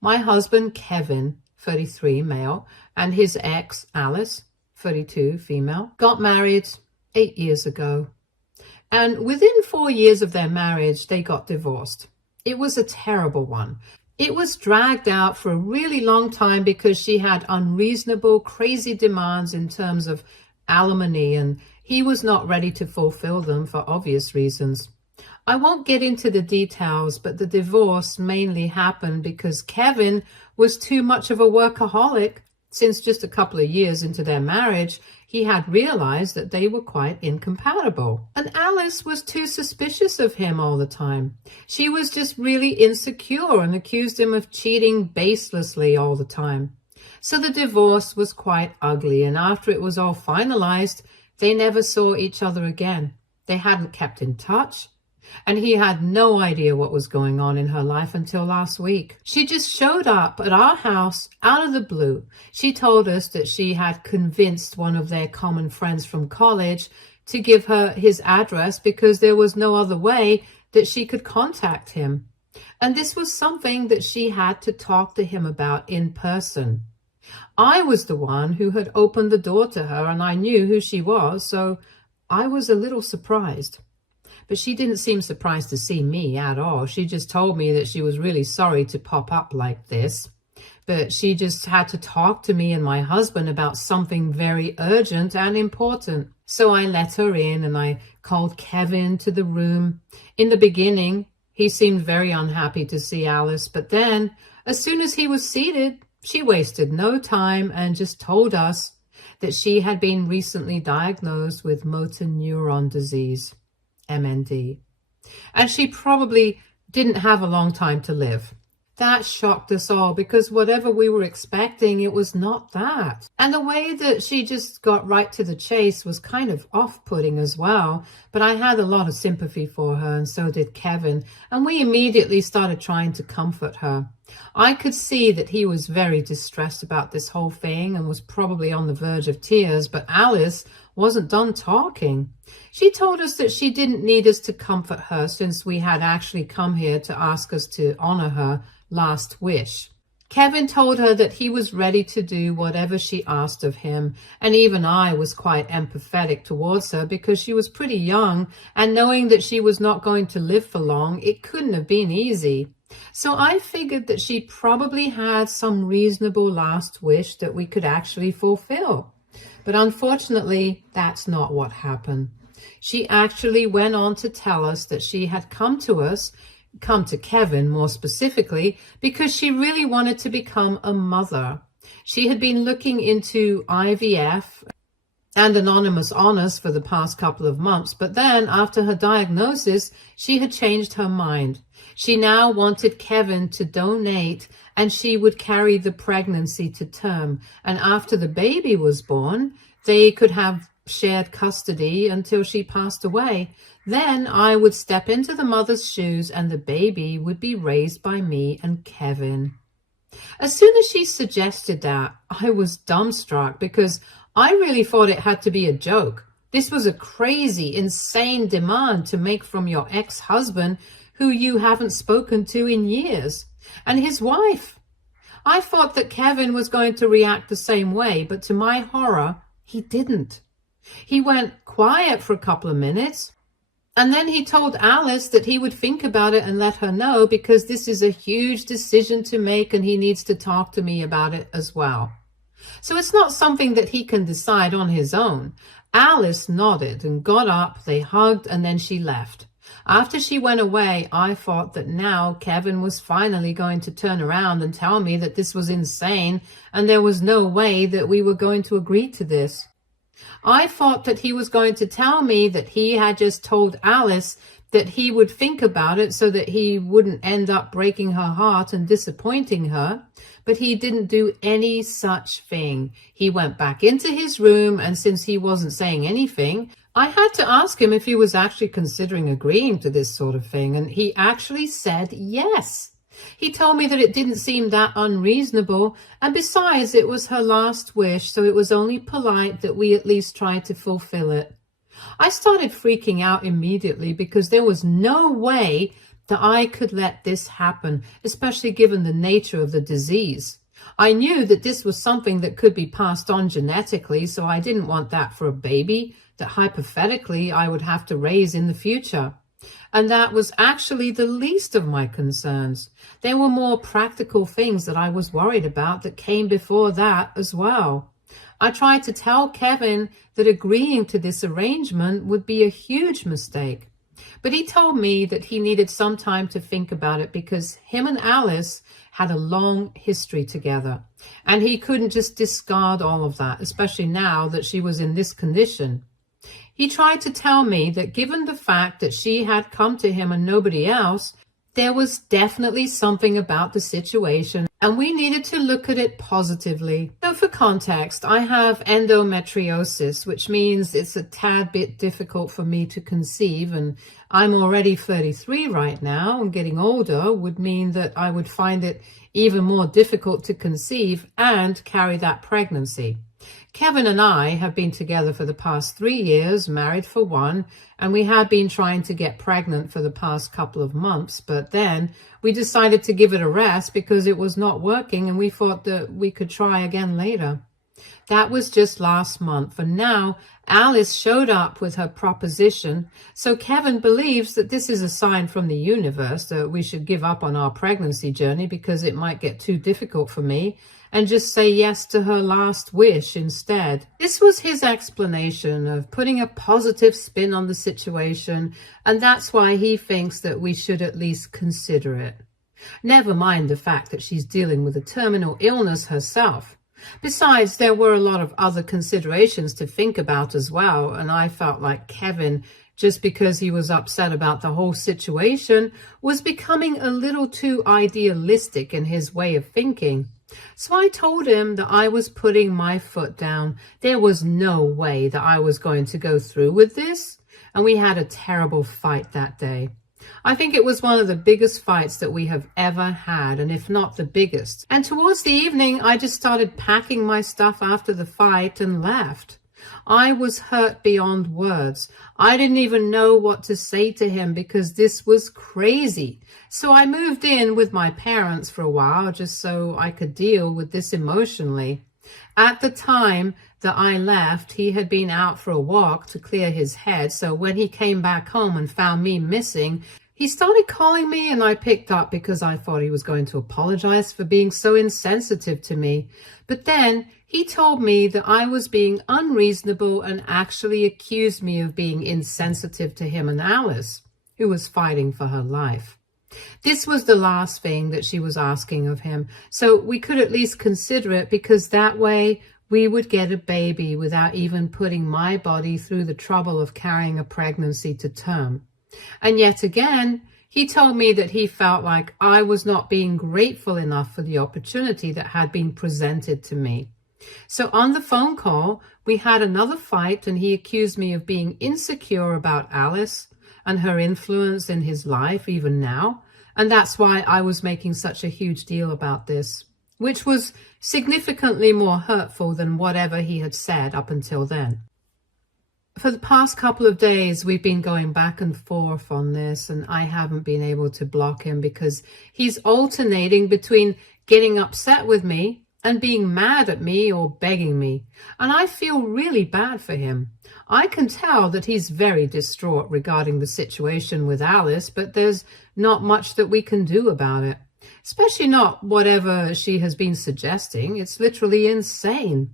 My husband, Kevin, 33, male, and his ex, Alice, 32, female, got married 8 years ago. And within 4 years of their marriage, they got divorced. It was a terrible one. It was dragged out for a really long time because she had unreasonable, crazy demands in terms of alimony, and he was not ready to fulfill them for obvious reasons. I won't get into the details, but the divorce mainly happened because Kevin was too much of a workaholic. Since just a couple of years into their marriage, he had realized that they were quite incompatible. And Alice was too suspicious of him all the time. She was just really insecure and accused him of cheating baselessly all the time. So the divorce was quite ugly, and after it was all finalized, they never saw each other again. They hadn't kept in touch, and he had no idea what was going on in her life until last week. She just showed up at our house out of the blue. She told us that she had convinced one of their common friends from college to give her his address because there was no other way that she could contact him. And this was something that she had to talk to him about in person. I was the one who had opened the door to her, and I knew who she was, so I was a little surprised. But she didn't seem surprised to see me at all. She just told me that she was really sorry to pop up like this, but she just had to talk to me and my husband about something very urgent and important. So I let her in and I called Kevin to the room. In the beginning, he seemed very unhappy to see Alice, but then, as soon as he was seated, she wasted no time and just told us that she had been recently diagnosed with motor neuron disease, MND, and she probably didn't have a long time to live. That shocked us all because whatever we were expecting, it was not that. And the way that she just got right to the chase was kind of off-putting as well. But I had a lot of sympathy for her, and so did Kevin. And we immediately started trying to comfort her. I could see that he was very distressed about this whole thing and was probably on the verge of tears, but Alice wasn't done talking. She told us that she didn't need us to comfort her since we had actually come here to ask us to honor her last wish. Kevin told her that he was ready to do whatever she asked of him, and even I was quite empathetic towards her because she was pretty young, and knowing that she was not going to live for long, it couldn't have been easy. So I figured that she probably had some reasonable last wish that we could actually fulfill. But unfortunately, that's not what happened. She actually went on to tell us that she had come to Kevin more specifically, because she really wanted to become a mother. She had been looking into IVF and anonymous honors for the past couple of months, but then after her diagnosis, she had changed her mind. She now wanted Kevin to donate, and she would carry the pregnancy to term. And after the baby was born, they could have shared custody until she passed away. Then I would step into the mother's shoes and the baby would be raised by me and Kevin. As soon as she suggested that, I was dumbstruck because I really thought it had to be a joke. This was a crazy, insane demand to make from your ex-husband who you haven't spoken to in years, and his wife. I thought that Kevin was going to react the same way, but to my horror, he didn't. He went quiet for a couple of minutes, and then he told Alice that he would think about it and let her know because this is a huge decision to make and he needs to talk to me about it as well. So it's not something that he can decide on his own. Alice nodded and got up, they hugged, and then she left. After she went away, I thought that now Kevin was finally going to turn around and tell me that this was insane and there was no way that we were going to agree to this. I thought that he was going to tell me that he had just told Alice that he would think about it so that he wouldn't end up breaking her heart and disappointing her, but he didn't do any such thing. He went back into his room, and since he wasn't saying anything, I had to ask him if he was actually considering agreeing to this sort of thing, and he actually said yes. He told me that it didn't seem that unreasonable, and besides, it was her last wish, so it was only polite that we at least try to fulfill it. I started freaking out immediately because there was no way that I could let this happen, especially given the nature of the disease. I knew that this was something that could be passed on genetically, so I didn't want that for a baby that hypothetically I would have to raise in the future. And that was actually the least of my concerns. There were more practical things that I was worried about that came before that as well. I tried to tell Kevin that agreeing to this arrangement would be a huge mistake. But he told me that he needed some time to think about it because him and Alice had a long history together. And he couldn't just discard all of that, especially now that she was in this condition. He tried to tell me that given the fact that she had come to him and nobody else, there was definitely something about the situation and we needed to look at it positively. So for context, I have endometriosis, which means it's a tad bit difficult for me to conceive, and I'm already 33 right now, and getting older would mean that I would find it even more difficult to conceive and carry that pregnancy. Kevin and I have been together for the past 3 years, married for 1, and we had been trying to get pregnant for the past couple of months, but then we decided to give it a rest because it was not working and we thought that we could try again later. That was just last month, and now Alice showed up with her proposition, so Kevin believes that this is a sign from the universe that we should give up on our pregnancy journey because it might get too difficult for me, and just say yes to her last wish instead. This was his explanation of putting a positive spin on the situation, and that's why he thinks that we should at least consider it. Never mind the fact that she's dealing with a terminal illness herself. Besides, there were a lot of other considerations to think about as well, and I felt like Kevin, just because he was upset about the whole situation, was becoming a little too idealistic in his way of thinking. So I told him that I was putting my foot down. There was no way that I was going to go through with this, and we had a terrible fight that day. I think it was one of the biggest fights that we have ever had, and if not the biggest. And towards the evening, I just started packing my stuff after the fight and left. I was hurt beyond words. I didn't even know what to say to him because this was crazy. So I moved in with my parents for a while just so I could deal with this emotionally. At the time that I left, he had been out for a walk to clear his head, so when he came back home and found me missing, he started calling me and I picked up because I thought he was going to apologize for being so insensitive to me. But then he told me that I was being unreasonable and actually accused me of being insensitive to him and Alice, who was fighting for her life. This was the last thing that she was asking of him, so we could at least consider it because that way we would get a baby without even putting my body through the trouble of carrying a pregnancy to term. And yet again, he told me that he felt like I was not being grateful enough for the opportunity that had been presented to me. So on the phone call, we had another fight and he accused me of being insecure about Alice and her influence in his life even now. And that's why I was making such a huge deal about this, which was significantly more hurtful than whatever he had said up until then. For the past couple of days, we've been going back and forth on this, and I haven't been able to block him because he's alternating between getting upset with me and being mad at me or begging me. And I feel really bad for him. I can tell that he's very distraught regarding the situation with Alice, but there's not much that we can do about it. Especially not whatever she has been suggesting. It's literally insane.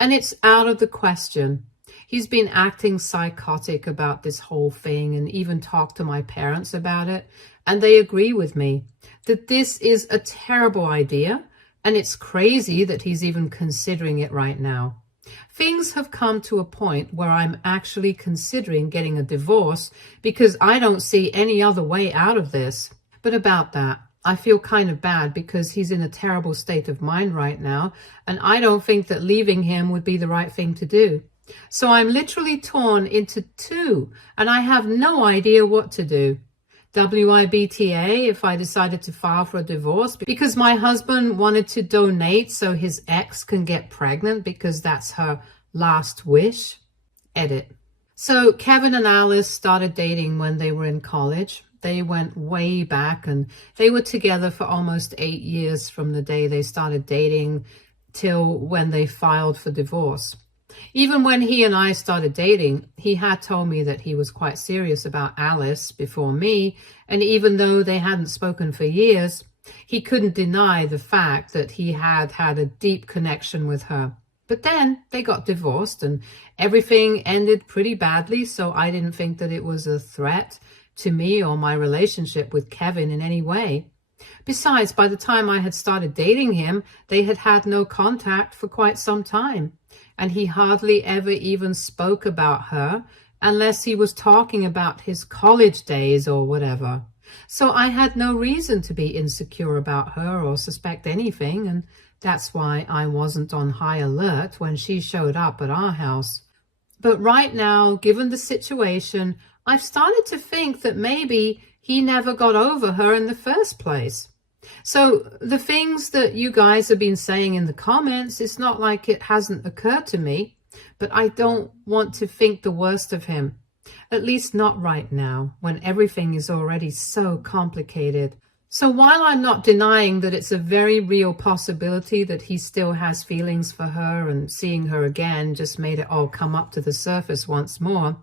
And it's out of the question. He's been acting psychotic about this whole thing and even talked to my parents about it. And they agree with me that this is a terrible idea. And it's crazy that he's even considering it right now. Things have come to a point where I'm actually considering getting a divorce because I don't see any other way out of this. But about that, I feel kind of bad because he's in a terrible state of mind right now, and I don't think that leaving him would be the right thing to do. So I'm literally torn into two, and I have no idea what to do. WIBTA if I decided to file for a divorce because my husband wanted to donate so his ex can get pregnant because that's her last wish. Edit. So Kevin and Alice started dating when they were in college. They went way back, and they were together for almost 8 years from the day they started dating till when they filed for divorce. Even when he and I started dating, he had told me that he was quite serious about Alice before me, and even though they hadn't spoken for years, he couldn't deny the fact that he had had a deep connection with her. But then they got divorced and everything ended pretty badly, so I didn't think that it was a threat to me or my relationship with Kevin in any way. Besides, by the time I had started dating him, they had had no contact for quite some time, and he hardly ever even spoke about her unless he was talking about his college days or whatever. So I had no reason to be insecure about her or suspect anything, and that's why I wasn't on high alert when she showed up at our house. But right now, given the situation, I've started to think that maybe he never got over her in the first place. So the things that you guys have been saying in the comments, it's not like it hasn't occurred to me, but I don't want to think the worst of him. At least not right now, when everything is already so complicated. So while I'm not denying that it's a very real possibility that he still has feelings for her, and seeing her again just made it all come up to the surface once more,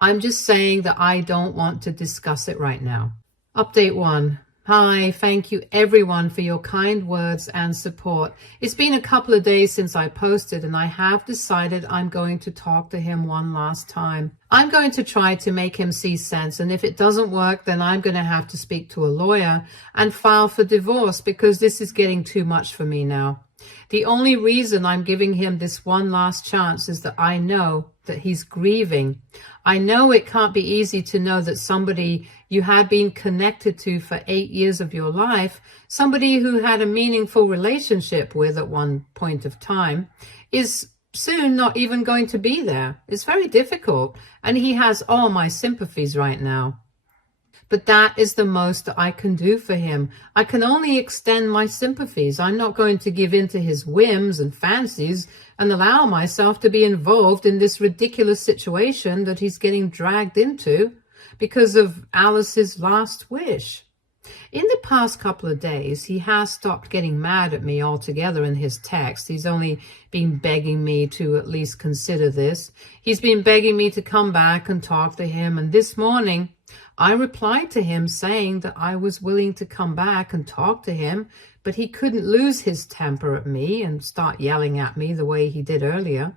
I'm just saying that I don't want to discuss it right now. Update 1. Hi, thank you everyone for your kind words and support. It's been a couple of days since I posted, and I have decided I'm going to talk to him one last time. I'm going to try to make him see sense, and if it doesn't work, then I'm going to have to speak to a lawyer and file for divorce, because this is getting too much for me now. The only reason I'm giving him this one last chance is that I know that he's grieving. I know it can't be easy to know that somebody you had been connected to for 8 years of your life, somebody who had a meaningful relationship with at one point of time, is soon not even going to be there. It's very difficult, and he has all my sympathies right now. But that is the most that I can do for him. I can only extend my sympathies. I'm not going to give in to his whims and fancies and allow myself to be involved in this ridiculous situation that he's getting dragged into because of Alice's last wish. In the past couple of days, he has stopped getting mad at me altogether in his text. He's only been begging me to at least consider this. He's been begging me to come back and talk to him, and this morning I replied to him saying that I was willing to come back and talk to him, but he couldn't lose his temper at me and start yelling at me the way he did earlier.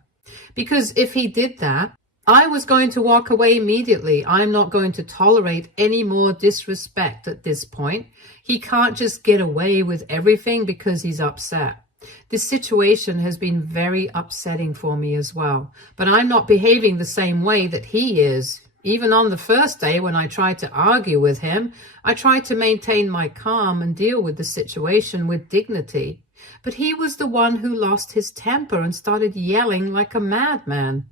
Because if he did that, I was going to walk away immediately. I'm not going to tolerate any more disrespect at this point. He can't just get away with everything because he's upset. This situation has been very upsetting for me as well, but I'm not behaving the same way that he is. Even on the first day when I tried to argue with him, I tried to maintain my calm and deal with the situation with dignity. But he was the one who lost his temper and started yelling like a madman.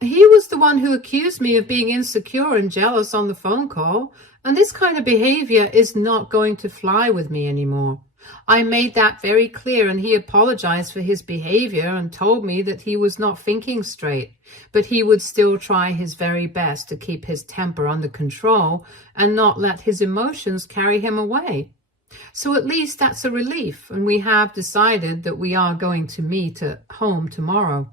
He was the one who accused me of being insecure and jealous on the phone call, and this kind of behavior is not going to fly with me anymore. I made that very clear, and he apologized for his behavior and told me that he was not thinking straight, but he would still try his very best to keep his temper under control and not let his emotions carry him away. So at least that's a relief, and we have decided that we are going to meet at home tomorrow.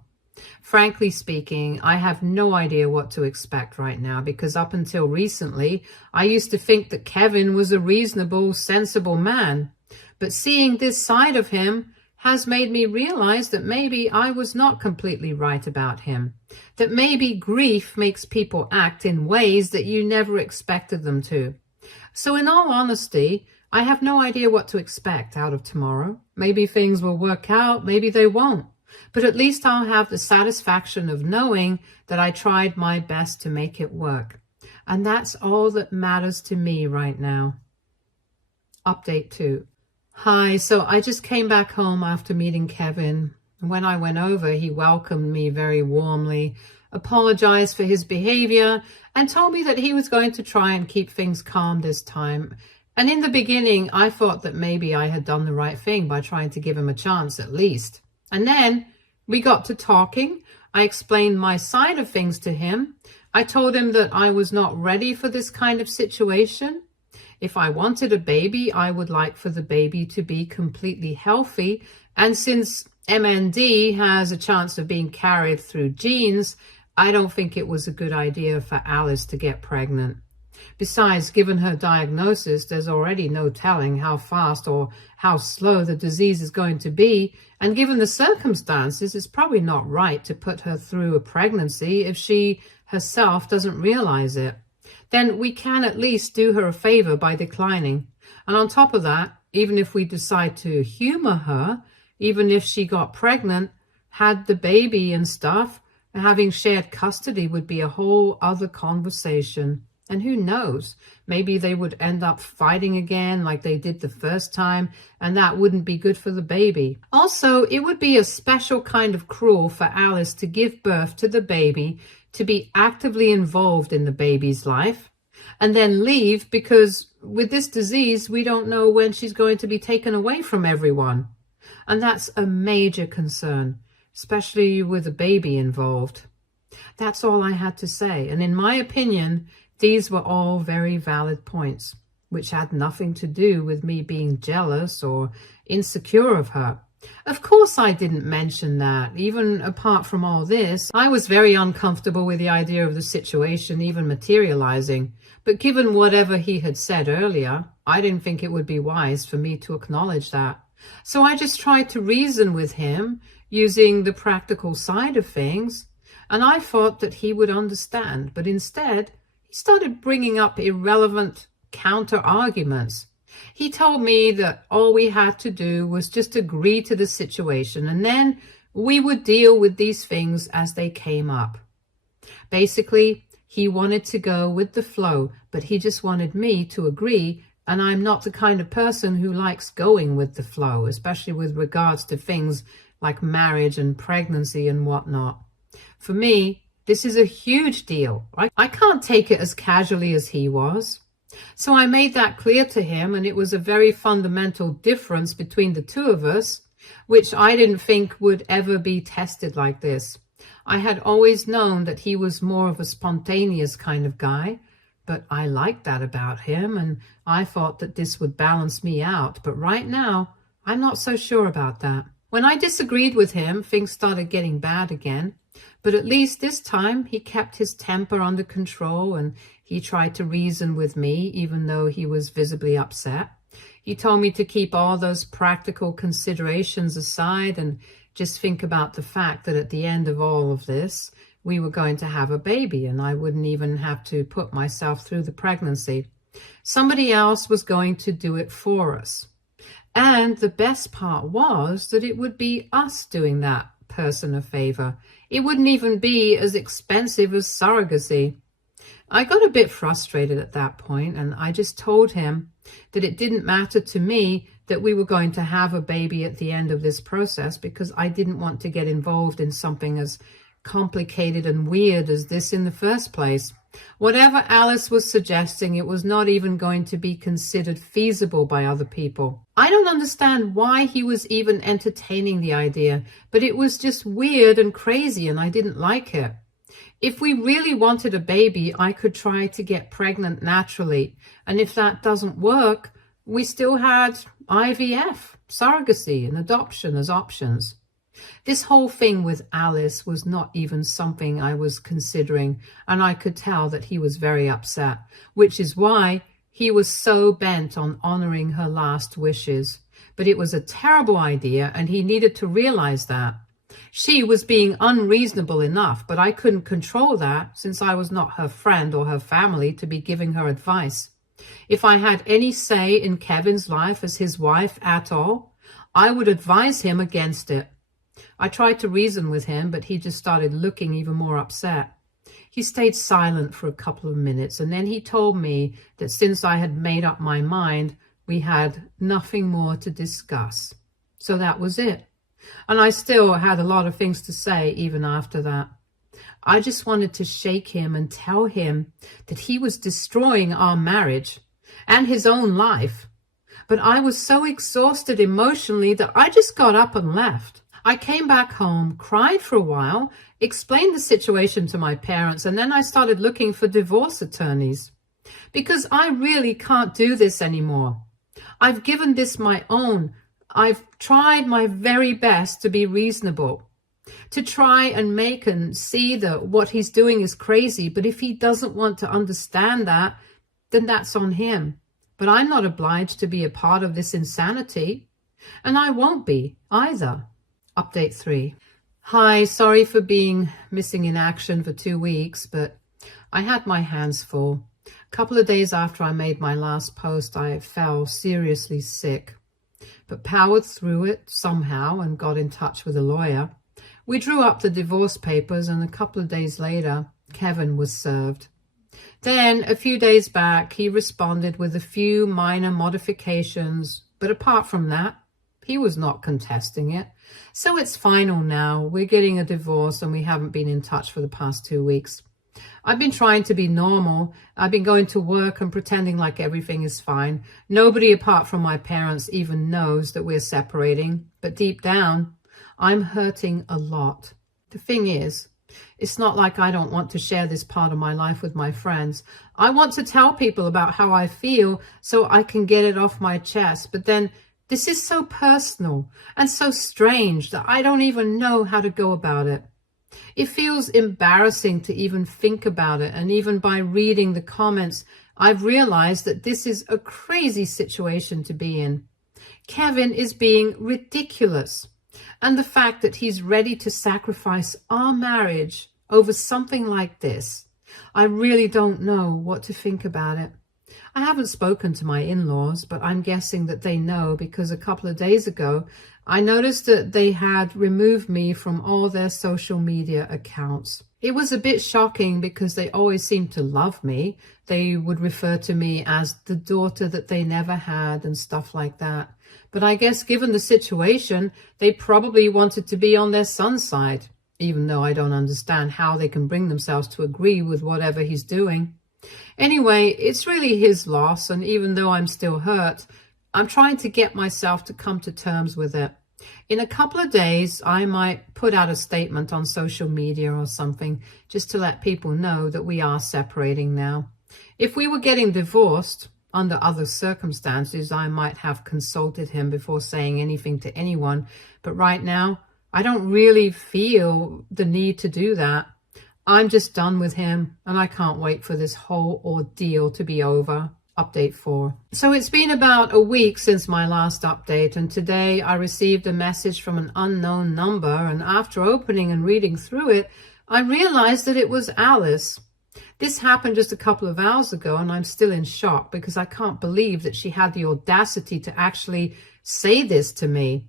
Frankly speaking, I have no idea what to expect right now, because up until recently, I used to think that Kevin was a reasonable, sensible man. But seeing this side of him has made me realize that maybe I was not completely right about him. That maybe grief makes people act in ways that you never expected them to. So in all honesty, I have no idea what to expect out of tomorrow. Maybe things will work out, maybe they won't. But at least I'll have the satisfaction of knowing that I tried my best to make it work. And that's all that matters to me right now. Update 2. Hi, so I just came back home after meeting Kevin. When I went over, he welcomed me very warmly, apologized for his behavior, and told me that he was going to try and keep things calm this time. And in the beginning, I thought that maybe I had done the right thing by trying to give him a chance at least. And then we got to talking. I explained my side of things to him. I told him that I was not ready for this kind of situation, If I wanted a baby, I would like for the baby to be completely healthy. And since MND has a chance of being carried through genes, I don't think it was a good idea for Alice to get pregnant. Besides, given her diagnosis, there's already no telling how fast or how slow the disease is going to be, and given the circumstances, it's probably not right to put her through a pregnancy if she herself doesn't realize it. Then we can at least do her a favor by declining. And on top of that, even if we decide to humor her, even if she got pregnant, had the baby and stuff, having shared custody would be a whole other conversation. And who knows, maybe they would end up fighting again like they did the first time, and that wouldn't be good for the baby. Also, it would be a special kind of cruel for Alice to give birth to the baby, to be actively involved in the baby's life, and then leave, because with this disease, we don't know when she's going to be taken away from everyone. And that's a major concern, especially with a baby involved. That's all I had to say. And in my opinion, these were all very valid points, which had nothing to do with me being jealous or insecure of her. Of course I didn't mention that. Even apart from all this, I was very uncomfortable with the idea of the situation even materializing. But given whatever he had said earlier, I didn't think it would be wise for me to acknowledge that. So I just tried to reason with him using the practical side of things, and I thought that he would understand. But instead, he started bringing up irrelevant counter-arguments. He told me that all we had to do was just agree to the situation, and then we would deal with these things as they came up. Basically, he wanted to go with the flow, but he just wanted me to agree, and I'm not the kind of person who likes going with the flow, especially with regards to things like marriage and pregnancy and whatnot. For me, this is a huge deal. I can't take it as casually as he was. So I made that clear to him, and it was a very fundamental difference between the two of us, which I didn't think would ever be tested like this. I had always known that he was more of a spontaneous kind of guy, but I liked that about him, and I thought that this would balance me out. But right now, I'm not so sure about that. When I disagreed with him, things started getting bad again. But at least this time, he kept his temper under control, and he tried to reason with me, even though he was visibly upset. He told me to keep all those practical considerations aside and just think about the fact that at the end of all of this, we were going to have a baby, and I wouldn't even have to put myself through the pregnancy. Somebody else was going to do it for us. And the best part was that it would be us doing that person a favor. It wouldn't even be as expensive as surrogacy. I got a bit frustrated at that point, and I just told him that it didn't matter to me that we were going to have a baby at the end of this process, because I didn't want to get involved in something as complicated and weird as this in the first place. Whatever Alice was suggesting, it was not even going to be considered feasible by other people. I don't understand why he was even entertaining the idea, but it was just weird and crazy, and I didn't like it. If we really wanted a baby, I could try to get pregnant naturally, and if that doesn't work, we still had IVF, surrogacy, and adoption as options. This whole thing with Alice was not even something I was considering, and I could tell that he was very upset, which is why he was so bent on honoring her last wishes. But it was a terrible idea, and he needed to realize that. She was being unreasonable enough, but I couldn't control that, since I was not her friend or her family to be giving her advice. If I had any say in Kevin's life as his wife at all, I would advise him against it. I tried to reason with him, but he just started looking even more upset. He stayed silent for a couple of minutes, and then he told me that since I had made up my mind, we had nothing more to discuss. So that was it. And I still had a lot of things to say even after that. I just wanted to shake him and tell him that he was destroying our marriage and his own life. But I was so exhausted emotionally that I just got up and left. I came back home, cried for a while, explained the situation to my parents, and then I started looking for divorce attorneys. because I really can't do this anymore. I've given this my own. I've tried my very best to be reasonable, to try and make and see that what he's doing is crazy. But if he doesn't want to understand that, then that's on him. But I'm not obliged to be a part of this insanity, and I won't be either. Update 3. Hi, sorry for being missing in action for 2 weeks, but I had my hands full. A couple of days after I made my last post, I fell seriously sick, but powered through it somehow and got in touch with a lawyer. We drew up the divorce papers, and a couple of days later, Kevin was served. Then, a few days back, he responded with a few minor modifications, but apart from that, he was not contesting it. So it's final now. We're getting a divorce, and we haven't been in touch for the past 2 weeks. I've been trying to be normal. I've been going to work and pretending like everything is fine. Nobody apart from my parents even knows that we're separating. But deep down, I'm hurting a lot. The thing is, it's not like I don't want to share this part of my life with my friends. I want to tell people about how I feel so I can get it off my chest. But then this is so personal and so strange that I don't even know how to go about it. It feels embarrassing to even think about it, and even by reading the comments, I've realized that this is a crazy situation to be in. Kevin is being ridiculous, and the fact that he's ready to sacrifice our marriage over something like this, I really don't know what to think about it. I haven't spoken to my in-laws, but I'm guessing that they know, because a couple of days ago, I noticed that they had removed me from all their social media accounts. It was a bit shocking because they always seemed to love me. They would refer to me as the daughter that they never had and stuff like that. But I guess given the situation, they probably wanted to be on their son's side, even though I don't understand how they can bring themselves to agree with whatever he's doing. Anyway, it's really his loss, and even though I'm still hurt, I'm trying to get myself to come to terms with it. In a couple of days, I might put out a statement on social media or something, just to let people know that we are separating now. If we were getting divorced, under other circumstances, I might have consulted him before saying anything to anyone, but right now, I don't really feel the need to do that. I'm just done with him, and I can't wait for this whole ordeal to be over. Update 4. So it's been about a week since my last update, and today I received a message from an unknown number, and after opening and reading through it, I realized that it was Alice. This happened just a couple of hours ago, and I'm still in shock because I can't believe that she had the audacity to actually say this to me.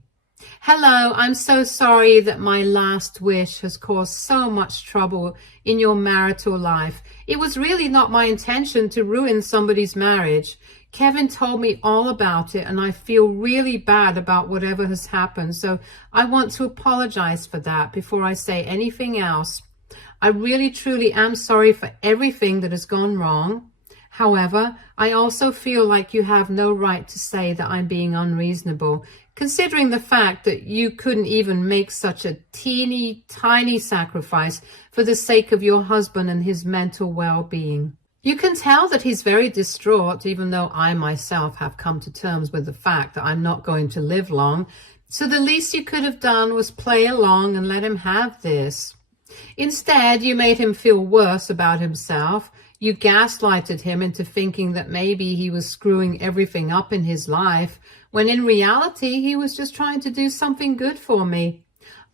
Hello, I'm so sorry that my last wish has caused so much trouble in your marital life. It was really not my intention to ruin somebody's marriage. Kevin told me all about it, and I feel really bad about whatever has happened, so I want to apologize for that before I say anything else. I really truly am sorry for everything that has gone wrong. However, I also feel like you have no right to say that I'm being unreasonable, considering the fact that you couldn't even make such a teeny tiny sacrifice for the sake of your husband and his mental well-being. You can tell that he's very distraught, even though I myself have come to terms with the fact that I'm not going to live long. So the least you could have done was play along and let him have this. Instead, you made him feel worse about himself. You gaslighted him into thinking that maybe he was screwing everything up in his life, when in reality, he was just trying to do something good for me.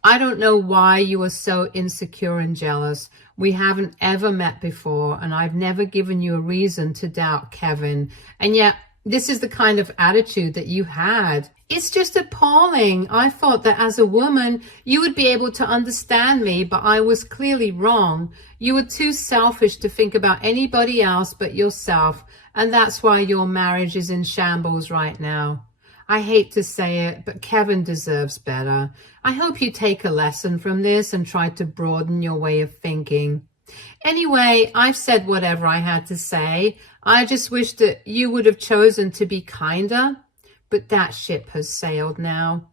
I don't know why you are so insecure and jealous. We haven't ever met before, and I've never given you a reason to doubt Kevin. And yet, this is the kind of attitude that you had. It's just appalling. I thought that as a woman, you would be able to understand me, but I was clearly wrong. You were too selfish to think about anybody else but yourself, and that's why your marriage is in shambles right now. I hate to say it, but Kevin deserves better. I hope you take a lesson from this and try to broaden your way of thinking. Anyway, I've said whatever I had to say. I just wish that you would have chosen to be kinder, but that ship has sailed now.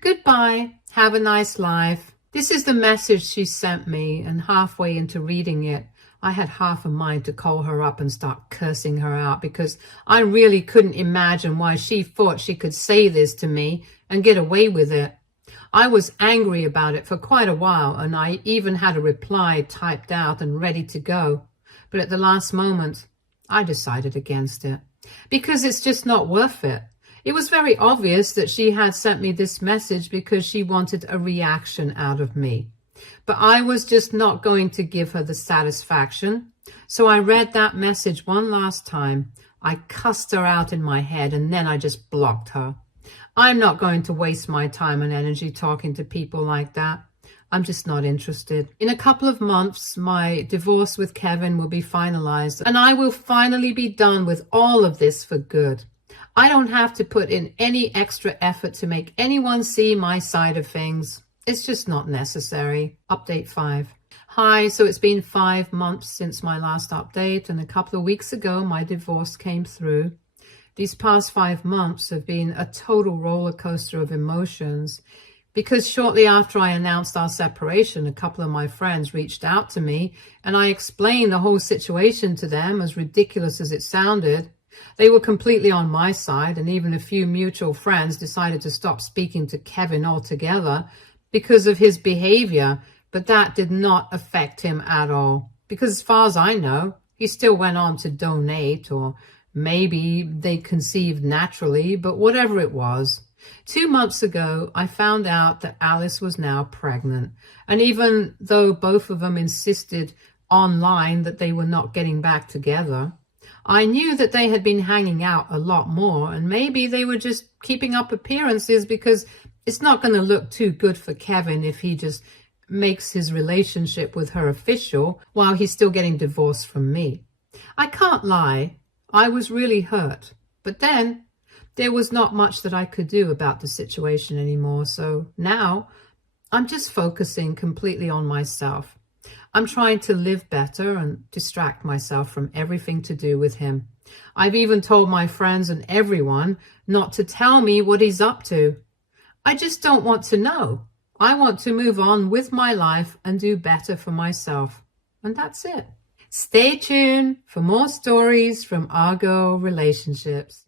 Goodbye. Have a nice life. This is the message she sent me, and halfway into reading it, I had half a mind to call her up and start cursing her out, because I really couldn't imagine why she thought she could say this to me and get away with it. I was angry about it for quite a while, and I even had a reply typed out and ready to go. But at the last moment, I decided against it, because it's just not worth it. It was very obvious that she had sent me this message because she wanted a reaction out of me. But I was just not going to give her the satisfaction. So I read that message one last time. I cussed her out in my head, and then I just blocked her. I'm not going to waste my time and energy talking to people like that. I'm just not interested. In a couple of months, my divorce with Kevin will be finalized, and I will finally be done with all of this for good. I don't have to put in any extra effort to make anyone see my side of things. It's just not necessary. Update 5. Hi, so it's been 5 months since my last update, and a couple of weeks ago my divorce came through. These past 5 months have been a total roller coaster of emotions, because shortly after I announced our separation, a couple of my friends reached out to me, and I explained the whole situation to them, as ridiculous as it sounded. They were completely on my side, and even a few mutual friends decided to stop speaking to Kevin altogether because of his behavior, but that did not affect him at all, because as far as I know, he still went on to donate, or maybe they conceived naturally, but whatever it was. 2 months ago, I found out that Alice was now pregnant, and even though both of them insisted online that they were not getting back together, I knew that they had been hanging out a lot more, and maybe they were just keeping up appearances, because it's not going to look too good for Kevin if he just makes his relationship with her official while he's still getting divorced from me. I can't lie, I was really hurt. But then there was not much that I could do about the situation anymore, so now I'm just focusing completely on myself. I'm trying to live better and distract myself from everything to do with him. I've even told my friends and everyone not to tell me what he's up to. I just don't want to know. I want to move on with my life and do better for myself. And that's it. Stay tuned for more stories from Our Girl Relationships.